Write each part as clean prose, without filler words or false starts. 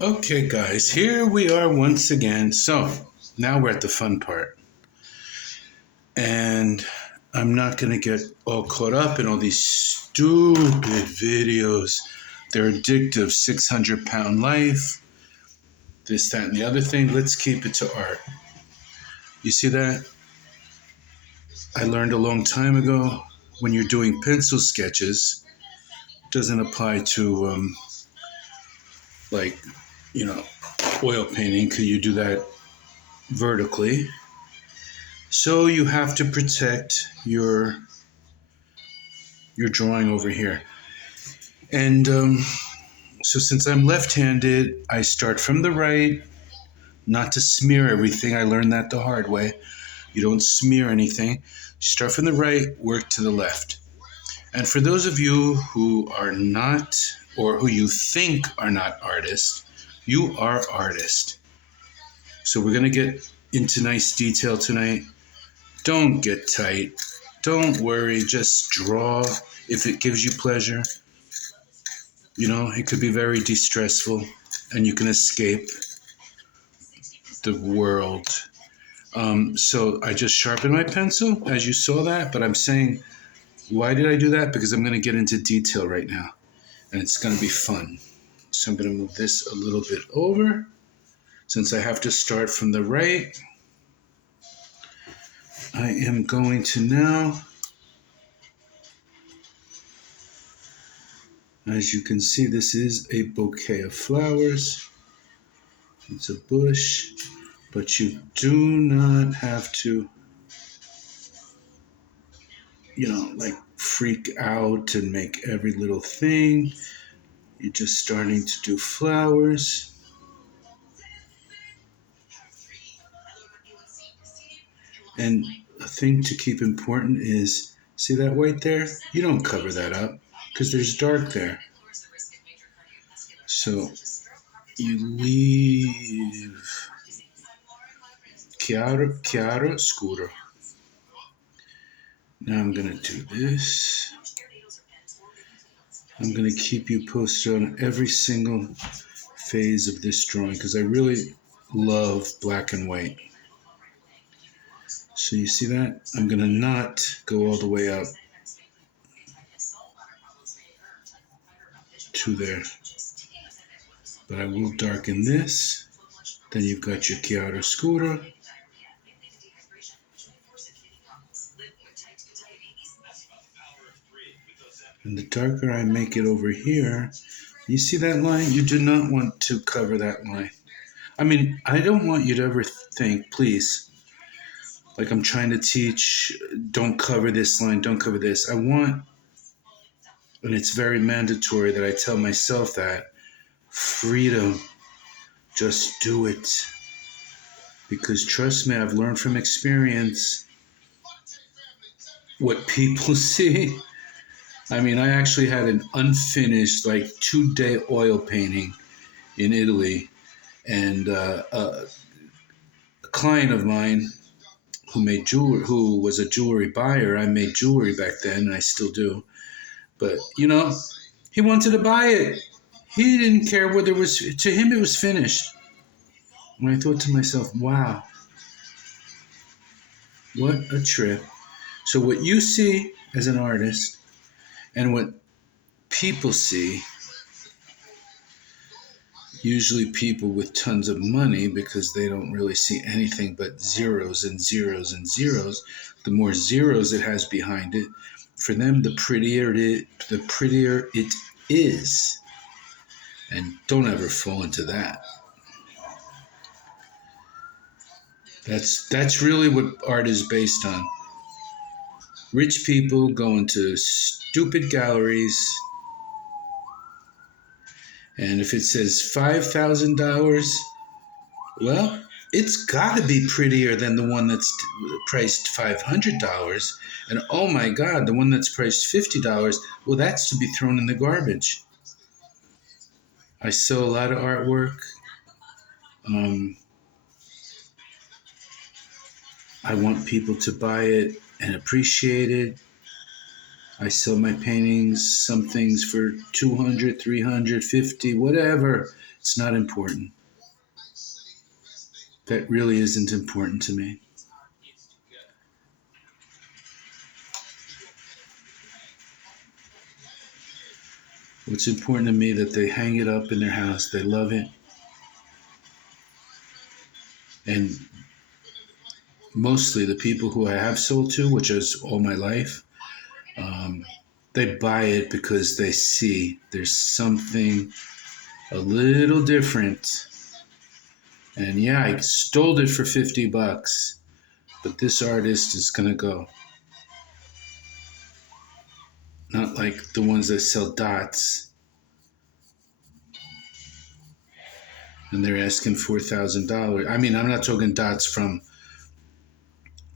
Okay, guys, here we are once again. So, now we're at the fun part. And I'm not going to get all caught up in all these stupid videos. They're addictive. 600-pound life, this, that, and the other thing. Let's keep it to art. You see that? I learned a long time ago when you're doing pencil sketches, it doesn't apply to, like, you know, oil painting, because you do that vertically. So you have to protect your drawing over here. And so since I'm left-handed, I start from the right, not to smear everything. I learned that the hard way. You don't smear anything. You start from the right, work to the left. And for those of you who are not, or who you think are not artists, you are artists. So we're going to get into nice detail tonight. Don't get tight. Don't worry. Just draw if it gives you pleasure. You know, it could be very distressful and you can escape the world. So I just sharpened my pencil, as you saw that, but I'm saying, why did I do that? Because I'm going to get into detail right now and it's going to be fun. So I'm going to move this a little bit over since I have to start from the right. I am going to now, as you can see, this is a bouquet of flowers. It's a bush, but you do not have to, like freak out and make every little thing. You're just starting to do flowers. And a thing to keep important is, see that white there? You don't cover that up because there's dark there. So you leave chiaro, scuro. Now I'm going to do this. I'm going to keep you posted on every single phase of this drawing because I really love black and white. So you see that? I'm going to not go all the way up to there. But I will darken this. Then you've got your chiaroscuro. And the darker I make it over here, you see that line? You do not want to cover that line. I mean, I don't want you to ever think, please, like I'm trying to teach, don't cover this line, don't cover this. I want, and it's very mandatory that I tell myself that, freedom, just do it. Because trust me, I've learned from experience what people see. I mean, I actually had an unfinished, like 2-day oil painting in Italy. And a client of mine who was a jewelry buyer, I made jewelry back then, and I still do. But, he wanted to buy it. He didn't care whether it was, to him it was finished. And I thought to myself, wow, what a trip. So what you see as an artist and what people see, usually people with tons of money, because they don't really see anything but zeros and zeros and zeros. The more zeros it has behind it, for them, the prettier it is. And don't ever fall into that. That's really what art is based on. Rich people go into stupid galleries, and if it says $5,000, well, it's got to be prettier than the one that's priced $500. And oh my God, the one that's priced $50, well, that's to be thrown in the garbage. I sell a lot of artwork. I want people to buy it and appreciate it. I sell my paintings, some things for 200, 350, whatever. It's not important. That really isn't important to me. What's important to me that they hang it up in their house, they love it, and mostly the people who I have sold to, which is all my life, um, they buy it because they see there's something a little different. And yeah, I stole it for $50, but this artist is gonna go. Not like the ones that sell dots and they're asking $4,000. I mean, I'm not talking dots from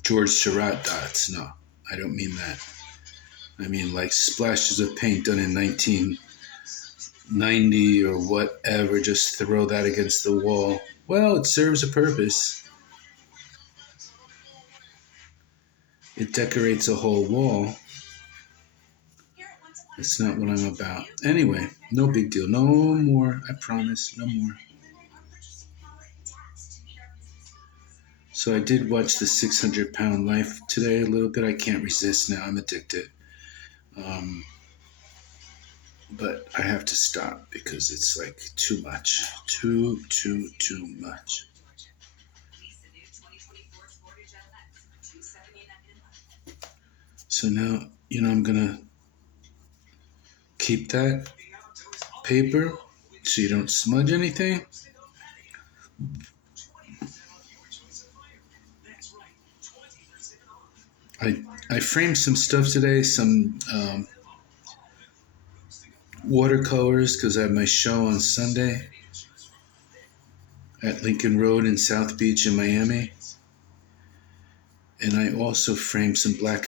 George Seurat dots. No, I don't mean that. I mean like splashes of paint done in 1990 or whatever. Just throw that against the wall. Well, it serves a purpose. It decorates a whole wall. It's not what I'm about. Anyway, no big deal. No more. I promise. No more. So I did watch the 600-Pound Life today a little bit. I can't resist now. I'm addicted. But I have to stop because it's like too much. Too much. So now, I'm going to keep that paper so you don't smudge anything. I framed some stuff today, some watercolors, because I have my show on Sunday at Lincoln Road in South Beach in Miami. And I also framed some black